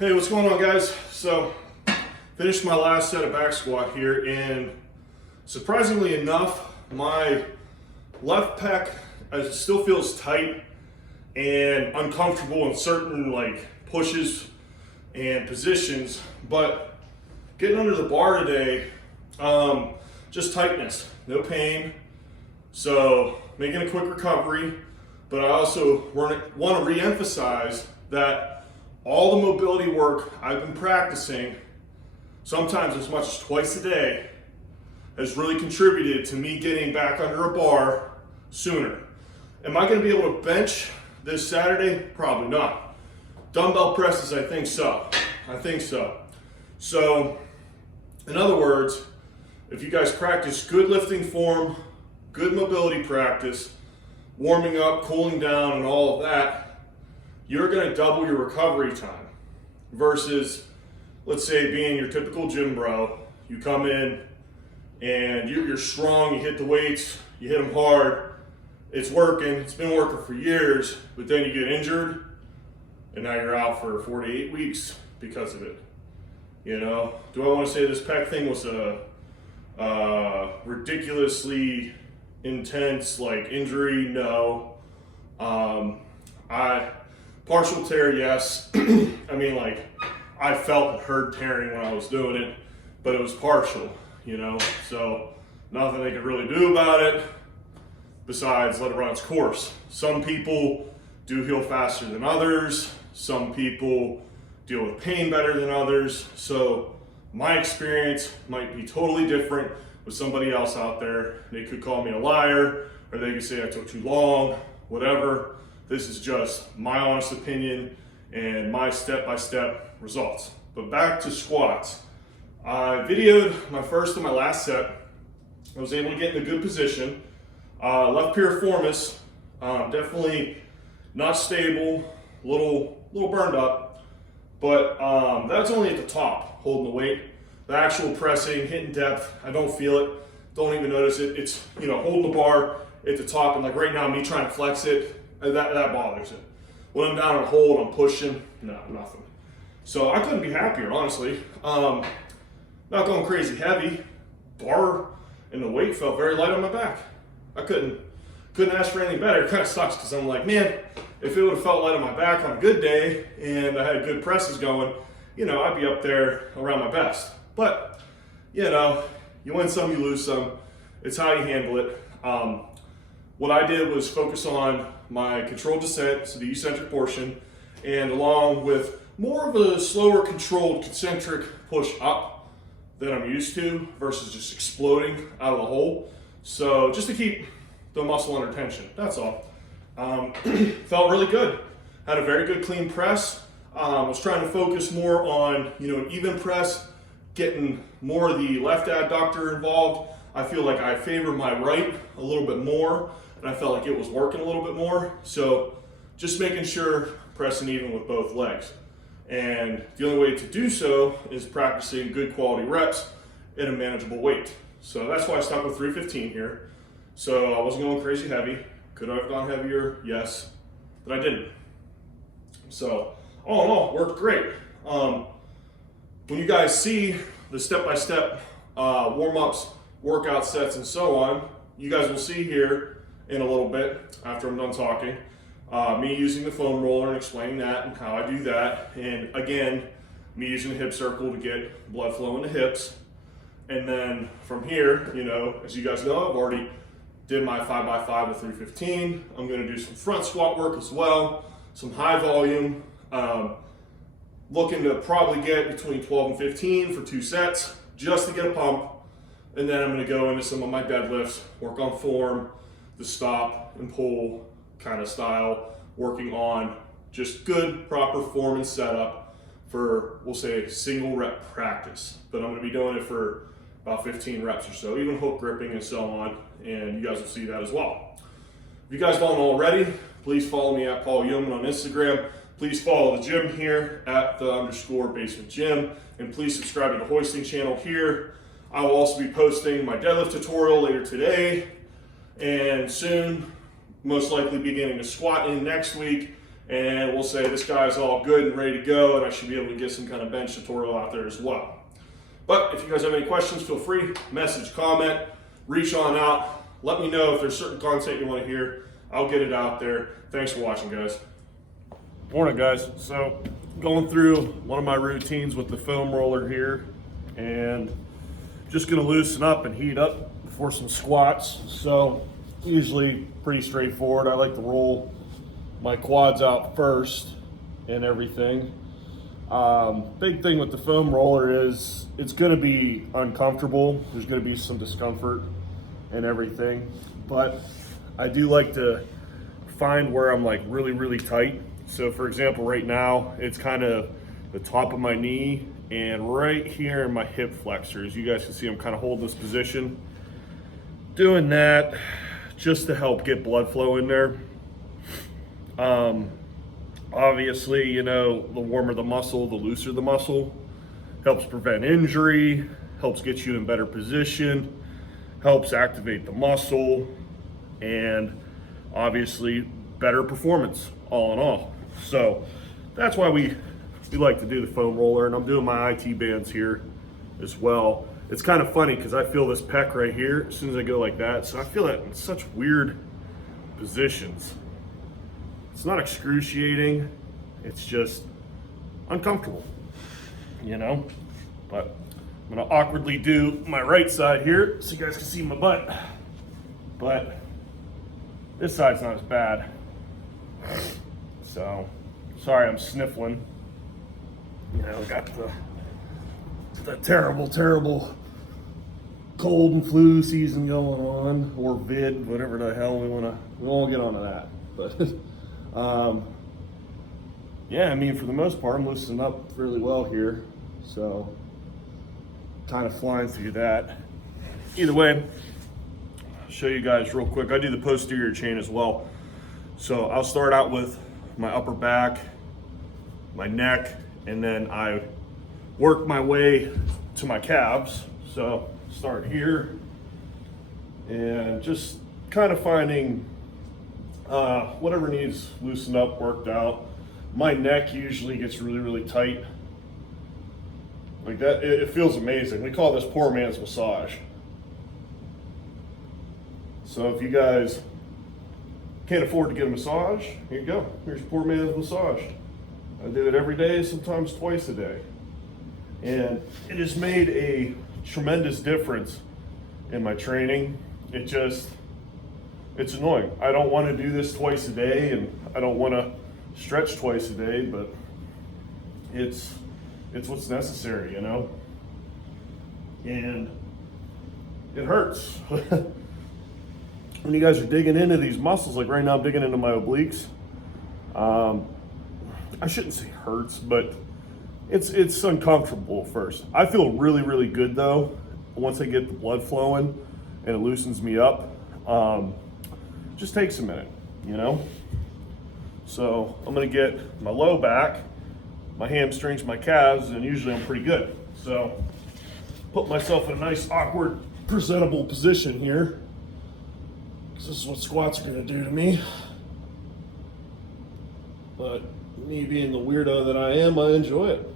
Hey, what's going on, guys? So, finished my last set of back squat here, and surprisingly enough, my left pec still feels tight and uncomfortable in certain pushes and positions, but getting under the bar today, just tightness, no pain. So making a quick recovery, but I also want to re-emphasize that all the mobility work I've been practicing, sometimes as much as twice a day, has really contributed to me getting back under a bar sooner. Am I going to be able to bench this Saturday? Probably not. Dumbbell presses, I think so. So, in other words, if you guys practice good lifting form, good mobility practice, warming up, cooling down, and all of that, you're going to double your recovery time versus, let's say, being your typical gym bro. You come in and you're strong, you hit the weights, you hit them hard, it's working, it's been working for years, but then you get injured and now you're out for 4 to 8 weeks because of it. You know, do I want to say this pec thing was a ridiculously intense injury? No. Partial tear, yes. I mean, I felt it hurt tearing when I was doing it, but it was partial, you know? So nothing they could really do about it besides let it run its course. Some people do heal faster than others. Some people deal with pain better than others. So my experience might be totally different with somebody else out there. They could call me a liar, or they could say I took too long, whatever. This is just my honest opinion and my step-by-step results. But back to squats. I videoed my first and my last set. I was able to get in a good position. Left piriformis, definitely not stable, a little burned up, but that's only at the top, holding the weight. The actual pressing, hitting depth, I don't feel it, don't even notice it. It's, holding the bar at the top, and right now, me trying to flex it, that bothers it. When I'm down on hold, I'm pushing, no, nothing. So I couldn't be happier, honestly. Not going crazy heavy. Bar and the weight felt very light on my back. I couldn't ask for anything better. It kind of sucks because I'm like, man, if it would have felt light on my back on a good day and I had good presses going, I'd be up there around my best. But, you win some, you lose some. It's how you handle it. What I did was focus on my controlled descent, so the eccentric portion, and along with more of a slower controlled concentric push up than I'm used to versus just exploding out of the hole. So just to keep the muscle under tension, that's all. Felt really good. Had a very good clean press. Was trying to focus more on, an even press, getting more of the left adductor involved. I feel like I favor my right a little bit more, and I felt like it was working a little bit more. So just making sure pressing even with both legs. And the only way to do so is practicing good quality reps at a manageable weight. So that's why I stuck with 315 here. So I wasn't going crazy heavy. Could I have gone heavier? Yes, but I didn't. So all in all, worked great. When you guys see the step-by-step warm-ups, workout sets, and so on, you guys will see here in a little bit after I'm done talking, me using the foam roller and explaining that and how I do that. And again, me using the hip circle to get blood flow in the hips. And then from here, as you guys know, I've already did my 5x5 with 315. I'm gonna do some front squat work as well, some high volume. Looking to probably get between 12 and 15 for 2 sets, just to get a pump. And then I'm gonna go into some of my deadlifts, work on form, the stop and pull kind of style, working on just good, proper form and setup for, we'll say, single rep practice. But I'm gonna be doing it for about 15 reps or so, even hook gripping and so on, and you guys will see that as well. If you guys don't already, please follow me at Paul Yeoman on Instagram. Please follow the gym here at _basement gym, and please subscribe to the hoisting channel here. I will also be posting my deadlift tutorial later today, and soon, most likely beginning to squat in next week, and we'll say this guy's all good and ready to go, and I should be able to get some kind of bench tutorial out there as well. But if you guys have any questions, feel free, message, comment, reach on out. Let me know if there's certain content you want to hear. I'll get it out there. Thanks for watching, guys. Morning, guys. So going through one of my routines with the foam roller here, and just gonna loosen up and heat up for some squats. So usually pretty straightforward. I like to roll my quads out first and everything. Big thing with the foam roller is it's gonna be uncomfortable. There's gonna be some discomfort and everything, but I do like to find where I'm like really, really tight. So for example, right now, it's kind of the top of my knee and right here in my hip flexors. You guys can see I'm kind of holding this position. Doing that just to help get blood flow in there. Obviously, you know, the warmer the muscle, the looser the muscle. Helps prevent injury, helps get you in better position, helps activate the muscle, and obviously better performance all in all. So that's why we like to do the foam roller, and I'm doing my IT bands here as well. It's kind of funny because I feel this pec right here as soon as I go like that. So I feel that in such weird positions. It's not excruciating, it's just uncomfortable, you know? But I'm gonna awkwardly do my right side here so you guys can see my butt. But this side's not as bad. So, sorry I'm sniffling. You know, got the terrible, terrible cold and flu season going on, or vid, whatever the hell we won't get onto that. But yeah, I mean, for the most part, I'm loosening up fairly well here. So, kind of flying through that. Either way, I'll show you guys real quick. I do the posterior chain as well. So I'll start out with my upper back, my neck, and then I work my way to my calves. So start here and just kind of finding whatever needs loosened up, worked out. My neck usually gets really, really tight. Like that, it feels amazing. We call this poor man's massage. So if you guys can't afford to get a massage, here you go. Here's poor man's massage. I do it every day, sometimes twice a day. And it has made a tremendous difference in my training. It's annoying. I don't want to do this twice a day, and I don't want to stretch twice a day, but it's what's necessary, you know? And it hurts. When you guys are digging into these muscles, like right now I'm digging into my obliques, I shouldn't say hurts, but it's uncomfortable at first. I feel really, really good though, once I get the blood flowing and it loosens me up. Just takes a minute, you know? So I'm gonna get my low back, my hamstrings, my calves, and usually I'm pretty good. So put myself in a nice, awkward, presentable position here. This is what squats are gonna do to me. But me being the weirdo that I am, I enjoy it.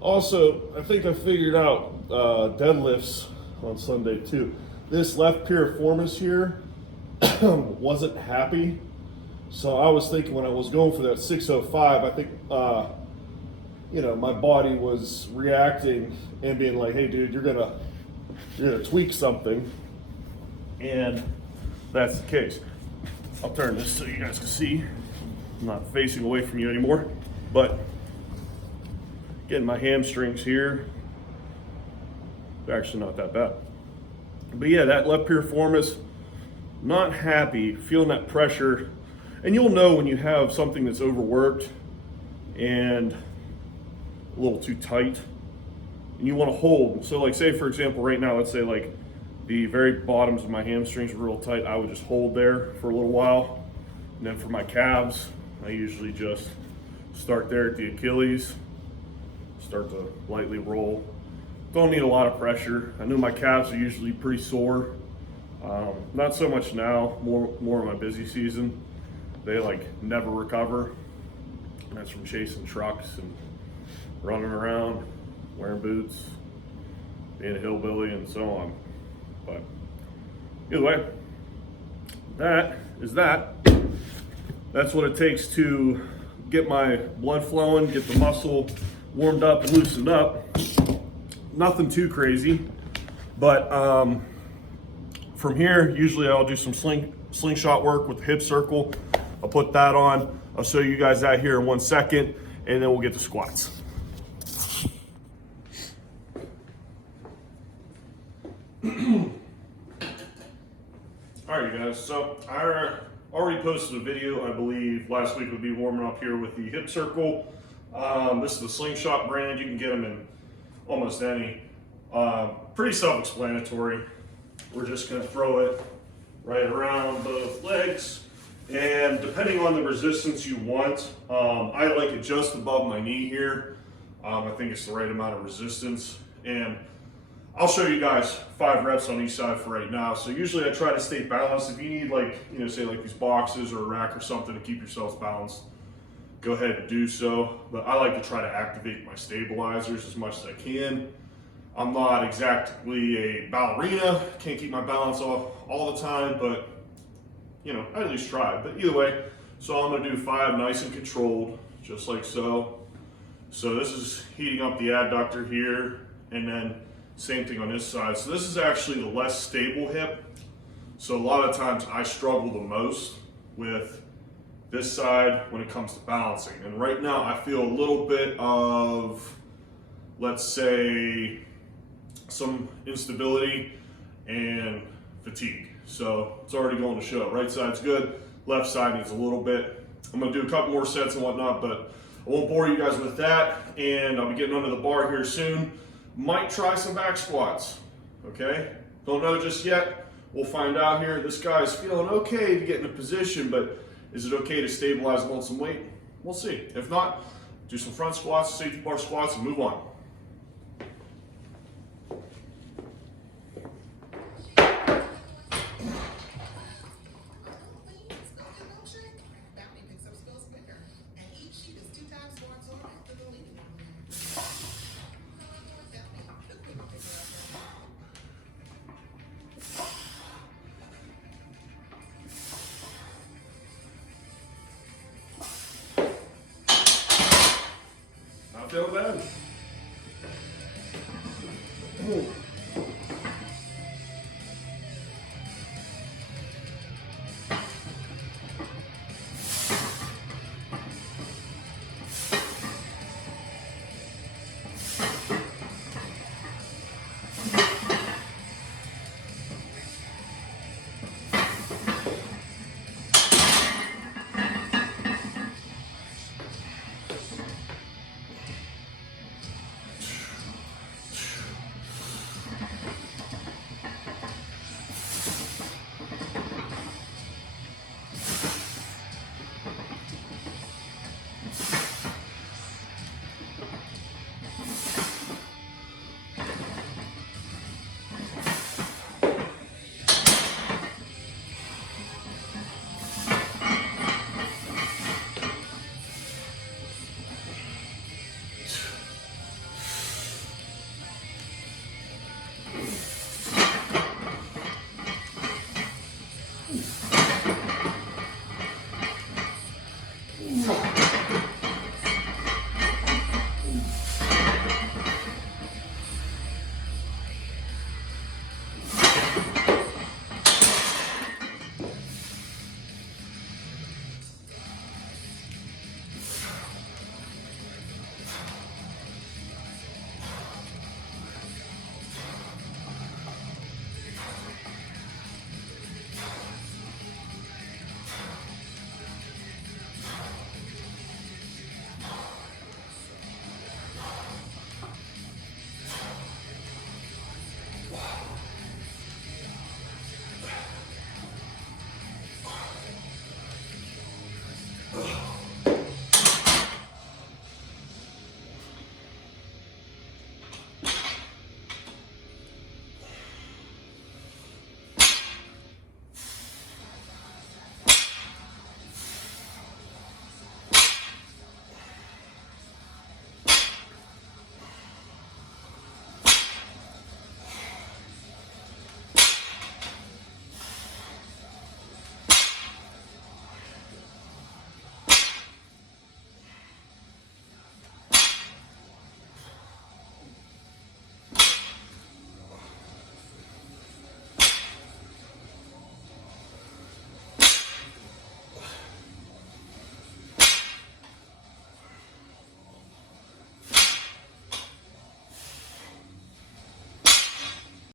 Also, I think I figured out deadlifts on Sunday too. This left piriformis here wasn't happy. So I was thinking when I was going for that 605, I think, you know, my body was reacting and being like, hey dude, you're gonna tweak something. And that's the case. I'll turn this so you guys can see. I'm not facing away from you anymore, but getting my hamstrings here, they're actually not that bad. But yeah, that left piriformis, not happy, feeling that pressure. And you'll know when you have something that's overworked and a little too tight and you want to hold. So like say for example, right now, let's say like the very bottoms of my hamstrings are real tight. I would just hold there for a little while. And then for my calves, I usually just start there at the Achilles, start to lightly roll. Don't need a lot of pressure. I know my calves are usually pretty sore. Not so much now, more in my busy season. they like never recover. And that's from chasing trucks and running around, wearing boots, being a hillbilly, and so on. But either way, that is that. That's what it takes to get my blood flowing, get the muscle warmed up and loosened up. Nothing too crazy, but from here, usually I'll do some slingshot work with the hip circle. I'll put that on. I'll show you guys that here in 1 second, and then we'll get to squats. All right, you guys, so I already posted a video, I believe last week would be warming up here with the hip circle. This is the Slingshot brand. You can get them in almost any. Pretty self-explanatory. We're just gonna throw it right around both legs. And depending on the resistance you want, I like it just above my knee here. I think it's the right amount of resistance. And I'll show you guys 5 reps on each side for right now. So usually I try to stay balanced. If you need like, say like these boxes or a rack or something to keep yourselves balanced, go ahead and do so. But I like to try to activate my stabilizers as much as I can. I'm not exactly a ballerina, can't keep my balance all the time, but I at least try. But either way, so I'm gonna do 5 nice and controlled, just like so. So this is heating up the adductor here, and then same thing on this side. So this is actually the less stable hip. So a lot of times I struggle the most with this side when it comes to balancing. And right now I feel a little bit of, let's say, some instability and fatigue. So it's already going to show. Right side's good, left side needs a little bit. I'm gonna do a couple more sets and whatnot, but I won't bore you guys with that. And I'll be getting under the bar here soon. Might try some back squats, okay? Don't know just yet. We'll find out here. This guy's feeling okay to get in a position, but is it okay to stabilize and hold some weight? We'll see. If not, do some front squats, safety bar squats, and move on. Not feel bad.